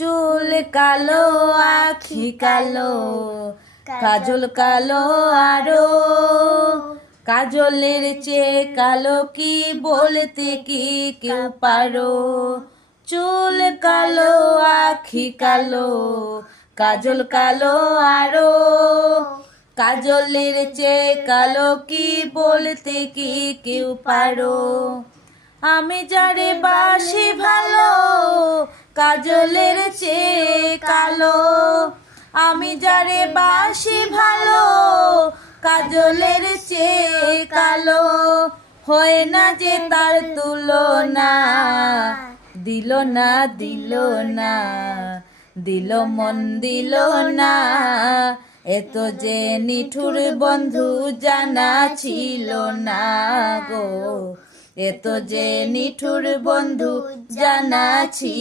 চুল কালো আখি কালো কাজল কালো আরো কাজলের চেয়ে কালো কি বলতে কি কেউ পারো চুল কালো আখি কালো কাজল কালো আরো কাজলের চেয়ে কালো কি বলতে কি কেউ পারো আমি যারে বাসি ভালো কাজলের চেয়ে কালো আমি যারে বাসি ভালো কাজলের চেয়ে কালো হয় না যে তার তুলনা দিল না দিল না দিল মন দিল না এত যে নিঠুর বন্ধু জানা ছিল না গো এত যে নিঠুর বন্ধু জানা ছিল